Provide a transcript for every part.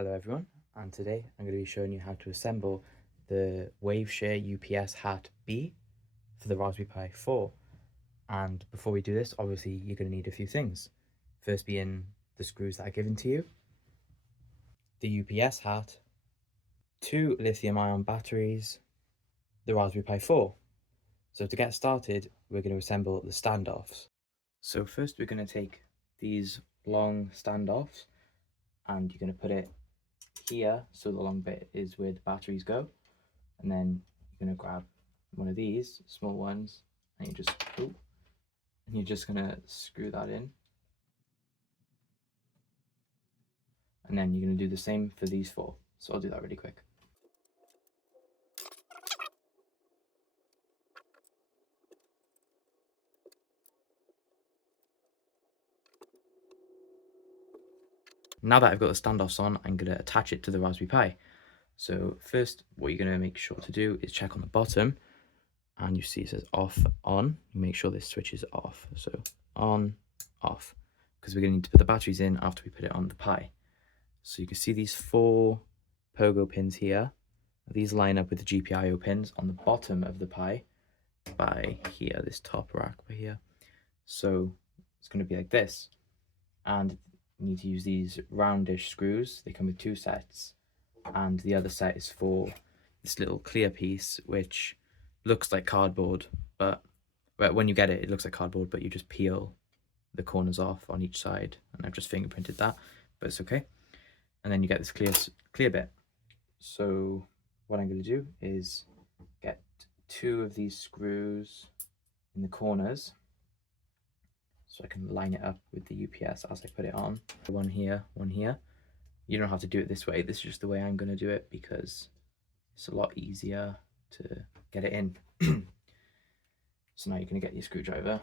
Hello everyone, and today I'm going to be showing you how to assemble the Waveshare UPS hat B for the Raspberry Pi 4. And before we do this, obviously you're going to need a few things. First being the screws that are given to you, the UPS hat, 2 lithium-ion batteries, the Raspberry Pi 4. So to get started, we're going to assemble the standoffs. So first we're going to take these long standoffs and you're going to put it here, so the long bit is where the batteries go, and then you're going to grab one of these small ones and you're just going to screw that in, and then you're going to do the same for these 4. So I'll do that really quick. Now that I've got the standoffs on, I'm going to attach it to the Raspberry Pi. So first, what you're going to make sure to do is check on the bottom, and you see it says off, on. You make sure this switch is off. So on, off, because we're going to need to put the batteries in after we put it on the Pi. So you can see these 4 pogo pins here. These line up with the GPIO pins on the bottom of the Pi by here, this top rack by here. So it's going to be like this. And you need to use these roundish screws. They come with 2 sets. And the other set is for this little clear piece, which looks like cardboard, but when you get it, it looks like cardboard, but you just peel the corners off on each side. And I've just fingerprinted that, but it's okay. And then you get this clear bit. So what I'm going to do is get 2 of these screws in the corners so I can line it up with the UPS as I put it on. One here, one here. You don't have to do it this way. This is just the way I'm going to do it because it's a lot easier to get it in. So now you're going to get your screwdriver.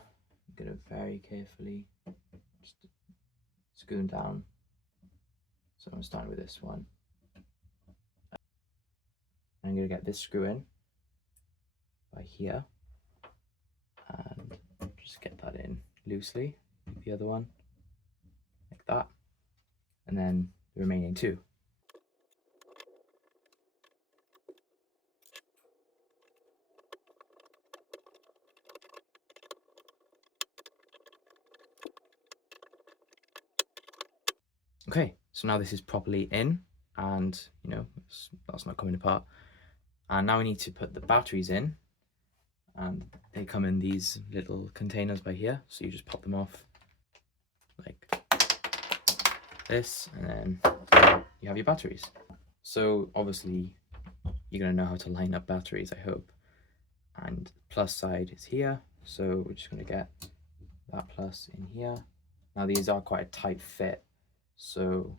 You're going to very carefully just screw them down. So I'm starting with this one. I'm going to get this screw in by here and just get that in loosely, the other one like that, and then the remaining 2. Okay, so now this is properly in, and you know that's not coming apart. And now we need to put the batteries in, and they come in these little containers by here. So you just pop them off like this, and then you have your batteries. So obviously you're going to know how to line up batteries, I hope. And plus side is here, so we're just going to get that plus in here. Now these are quite a tight fit, so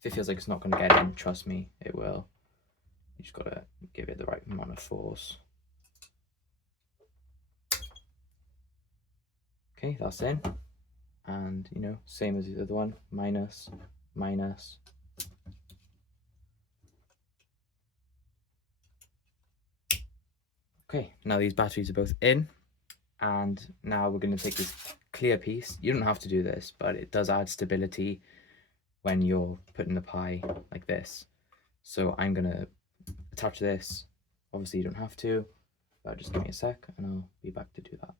if it feels like it's not going to get in, trust me, it will. You just got to give it the right amount of force. Okay, that's in. And you know, same as the other one, minus, minus. Okay, now these batteries are both in, and now we're going to take this clear piece. You don't have to do this, but it does add stability when you're putting the Pi like this. So I'm going to attach this. Obviously you don't have to, but just give me a sec and I'll be back to do that.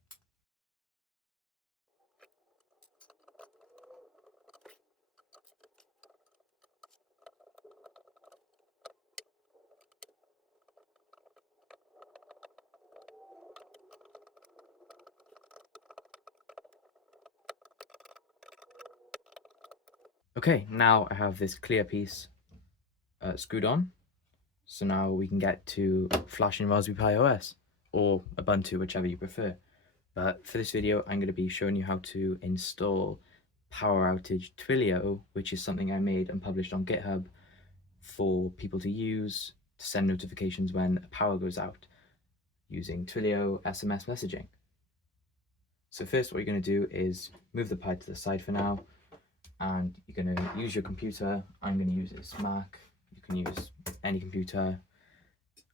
Okay, now I have this clear piece screwed on. So now we can get to flashing Raspberry Pi OS or Ubuntu, whichever you prefer. But for this video, I'm going to be showing you how to install Power Outage Twilio, which is something I made and published on GitHub for people to use to send notifications when power goes out using Twilio SMS messaging. So first what you're going to do is move the Pi to the side for now, and you're going to use your computer. I'm going to use this Mac. You can use any computer,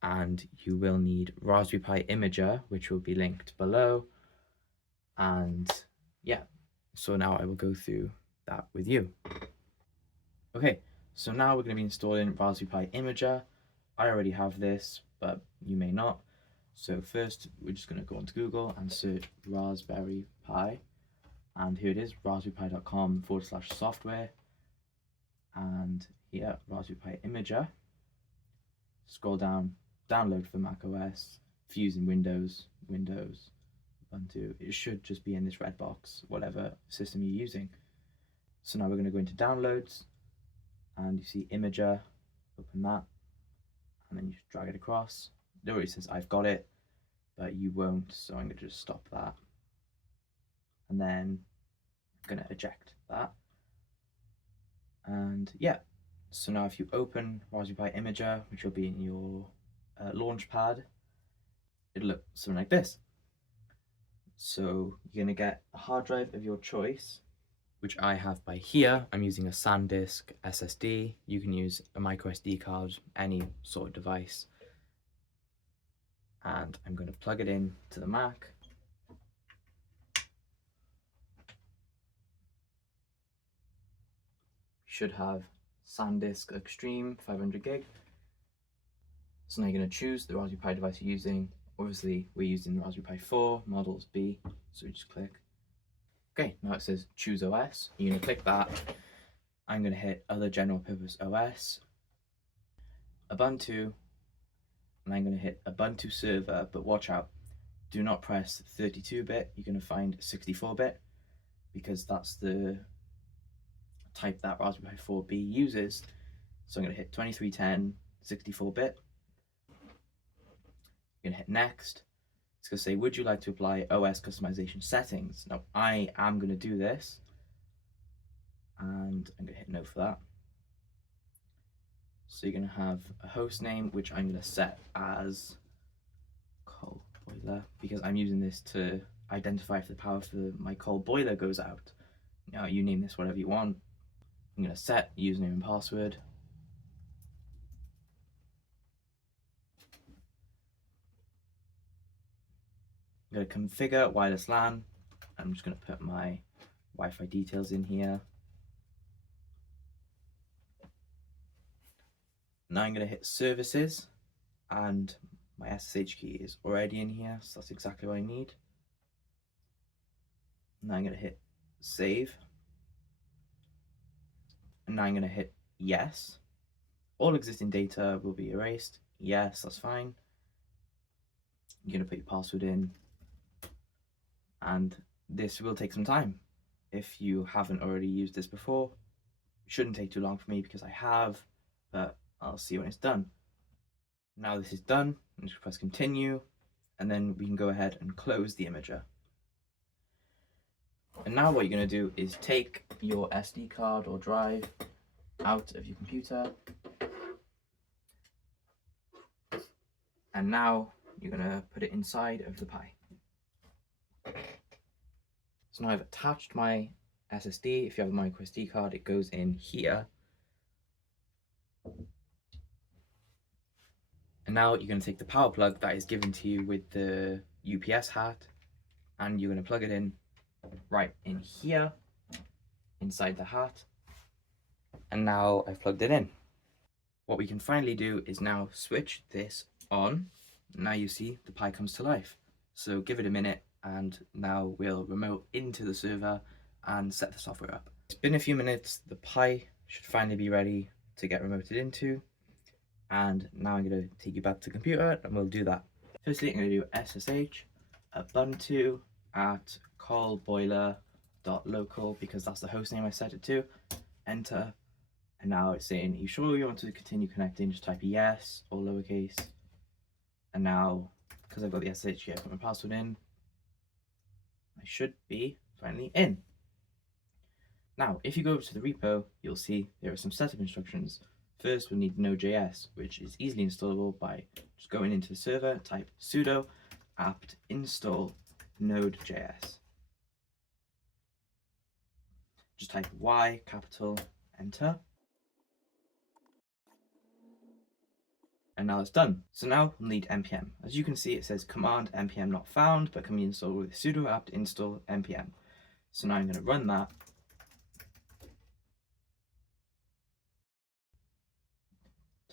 and you will need Raspberry Pi Imager, which will be linked below. And yeah, so now I will go through that with you. Okay, So now we're going to be installing Raspberry Pi Imager. I already have this, but you may not. So first, we're just going to go onto Google and search Raspberry Pi. And here it is, raspberrypi.com/software. And here, Raspberry Pi Imager. Scroll down, download for Mac OS, Fuse Windows, Ubuntu. It should just be in this red box, whatever system you're using. So now we're going to go into downloads, and you see Imager, open that, and then you drag it across. It already says I've got it, but you won't, so I'm going to just stop that. And then I'm going to eject that. And yeah, so now if you open Raspberry Pi Imager, which will be in your launchpad, it'll look something like this. So you're going to get a hard drive of your choice, which I have by here. I'm using a SanDisk SSD. You can use a micro SD card, any sort of device. And I'm going to plug it in to the Mac. Should have SanDisk Extreme 500 gig. So now you're going to choose the Raspberry Pi device you're using. Obviously, we're using the Raspberry Pi 4, models B, so we just click. Okay, now it says choose OS. You're going to click that. I'm going to hit other general purpose OS, Ubuntu, and I'm going to hit Ubuntu server, but watch out. Do not press 32-bit. You're going to find 64-bit because that's the type that Raspberry Pi 4B uses. So I'm going to hit 2310 64-bit. You're going to hit next. It's going to say, would you like to apply OS customization settings? Now, I am going to do this, and I'm going to hit no for that. So you're going to have a host name, which I'm going to set as coal boiler, because I'm using this to identify if the power for my coal boiler goes out. Now, you name this whatever you want. I'm going to set username and password. I'm going to configure wireless LAN. I'm just going to put my Wi-Fi details in here. Now I'm going to hit services, and my SSH key is already in here, so that's exactly what I need. Now I'm going to hit save. And now I'm going to hit yes. All existing data will be erased. Yes, that's fine. You're going to put your password in. And this will take some time. If you haven't already used this before, it shouldn't take too long for me because I have, but I'll see when it's done. Now this is done, I'm just press continue, and then we can go ahead and close the imager. And now what you're going to do is take your SD card or drive out of your computer. And now you're going to put it inside of the Pi. So now I've attached my SSD. If you have a micro SD card, it goes in here. And now you're going to take the power plug that is given to you with the UPS hat, and you're going to plug it in right in here, inside the hat. And now I've plugged it in. What we can finally do is now switch this on. Now you see the Pi comes to life. So give it a minute, and now we'll remote into the server and set the software up. It's been a few minutes. The Pi should finally be ready to get remoted into. And now I'm going to take you back to the computer, and we'll do that. Firstly, I'm going to do SSH Ubuntu at callboiler.local because that's the host name I set it to. Enter. And now it's saying, are you sure you want to continue connecting? Just type yes, all lowercase. And now, because I've got the SSH key, I put my password in. I should be finally in. Now, if you go over to the repo, you'll see there are some setup instructions. First, we'll need Node.js, which is easily installable by just going into the server, type sudo apt install Node.js. Just type Y, capital, enter. And now it's done. So now we'll need npm. As you can see, it says command npm not found, but can be installed with sudo apt install npm. So now I'm going to run that.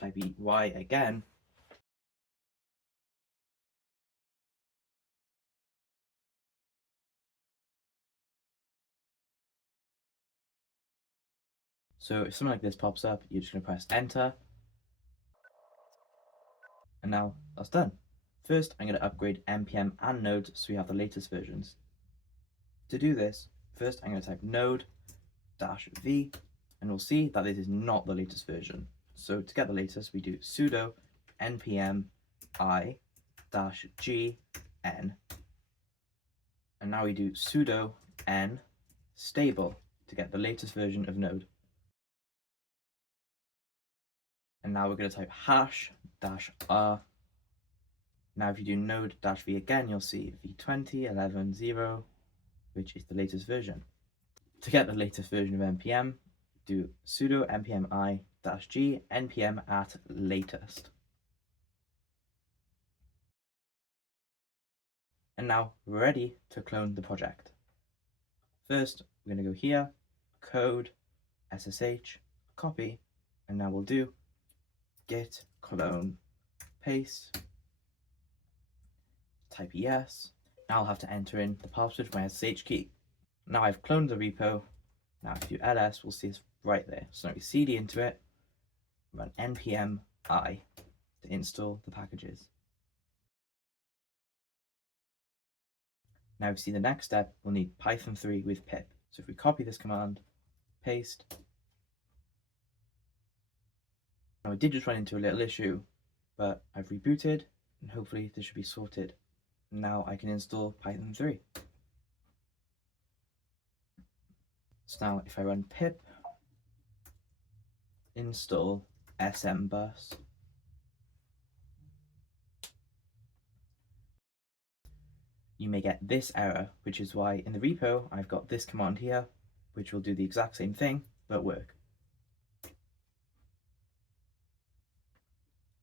type y again. So if something like this pops up, you're just going to press enter. And now that's done. First, I'm going to upgrade npm and node so we have the latest versions. To do this, first I'm going to type node-v, and we'll see that this is not the latest version. So to get the latest, we do sudo npm i-gn, and now we do sudo n stable to get the latest version of node. And now we're going to type #-r. Now if you do node-v again, you'll see v20.11.0, which is the latest version. To get the latest version of npm, do sudo npm i-g npm at latest. And now we're ready to clone the project. First, we're going to go here, code, ssh, copy, and now we'll do git clone, paste, type yes. Now I'll have to enter in the password for my ssh key. Now I've cloned the repo. Now if you do ls, we'll see it's right there. So now we cd into it, run npm i to install the packages. Now we see the next step, we'll need Python 3 with pip. So if we copy this command, paste. Now I did just run into a little issue, but I've rebooted and hopefully this should be sorted. Now I can install Python 3. So now if I run pip install smbus, you may get this error, which is why in the repo I've got this command here, which will do the exact same thing, but work.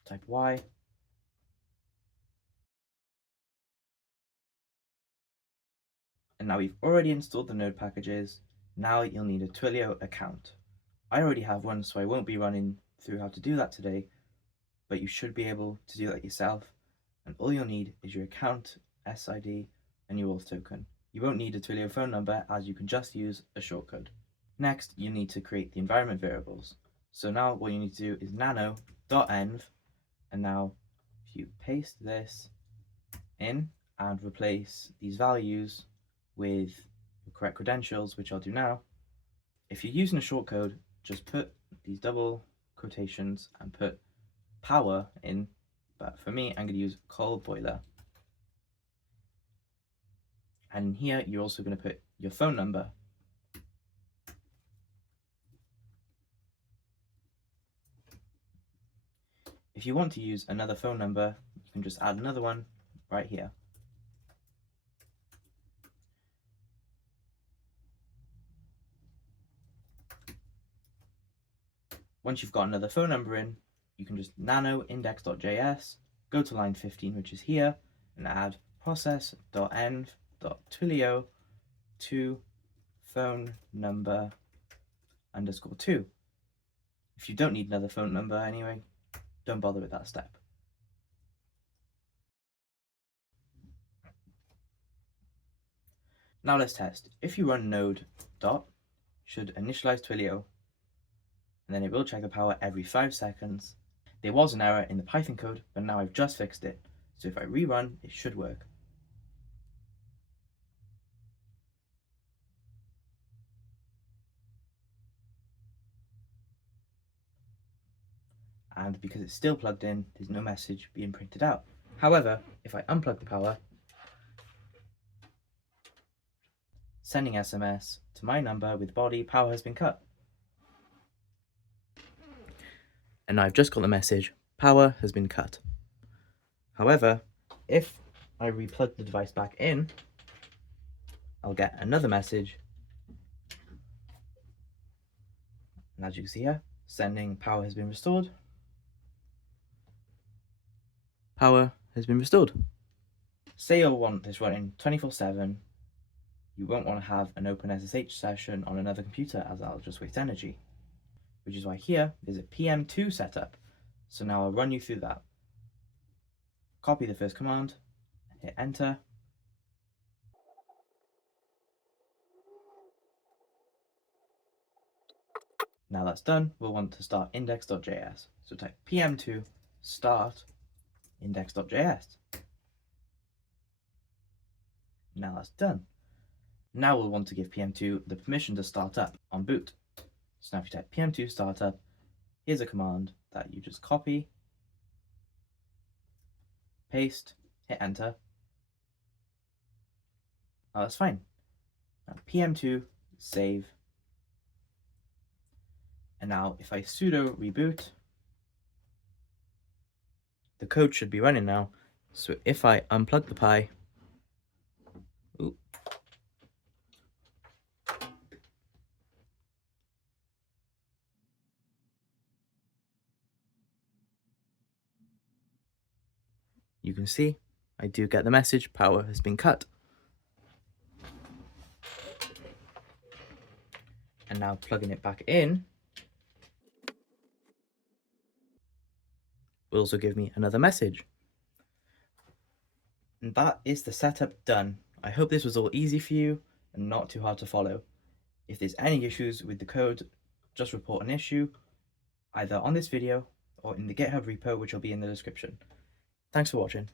Type y, and now we've already installed the node packages. Now you'll need a Twilio account. I already have one, so I won't be running through how to do that today, but you should be able to do that yourself. And all you'll need is your account SID and your auth token. You won't need a Twilio phone number, as you can just use a shortcode. Next, you need to create the environment variables. So now what you need to do is nano.env, and now if you paste this in and replace these values with the correct credentials, which I'll do now. If you're using a shortcode, just put these double quotations and put power in, but for me, I'm going to use coal boiler. And in here, you're also going to put your phone number. If you want to use another phone number, you can just add another one right here. Once you've got another phone number in, you can just nano index.js, go to line 15, which is here, and add process.env.twilio to phone number _2. If you don't need another phone number anyway, don't bother with that step. Now let's test. If you run node dot, should initialize Twilio, and then it will check the power every 5 seconds. There was an error in the Python code, but now I've just fixed it. So if I rerun, it should work. And because it's still plugged in, there's no message being printed out. However, if I unplug the power, sending SMS to my number with body, power has been cut. And I've just got the message, power has been cut. However, if I replug the device back in, I'll get another message. And as you can see here, sending power has been restored. Power has been restored. Say you'll want this running 24/7. You won't want to have an open SSH session on another computer, as that'll just waste energy. Which is why here there's a PM2 setup. So now I'll run you through that. Copy the first command, hit enter. Now that's done, we'll want to start index.js. So type pm2 start index.js. Now that's done. Now we'll want to give pm2 the permission to start up on boot. So now if you type pm2 startup, here's a command that you just copy, paste, hit enter. Oh, that's fine. Now pm2 save. And now if I sudo reboot, the code should be running now. So if I unplug the Pi, you can see I do get the message, power has been cut. And now plugging it back in will also give me another message. And that is the setup done. I hope this was all easy for you and not too hard to follow. If there's any issues with the code, just report an issue either on this video or in the GitHub repo, which will be in the description. Thanks for watching.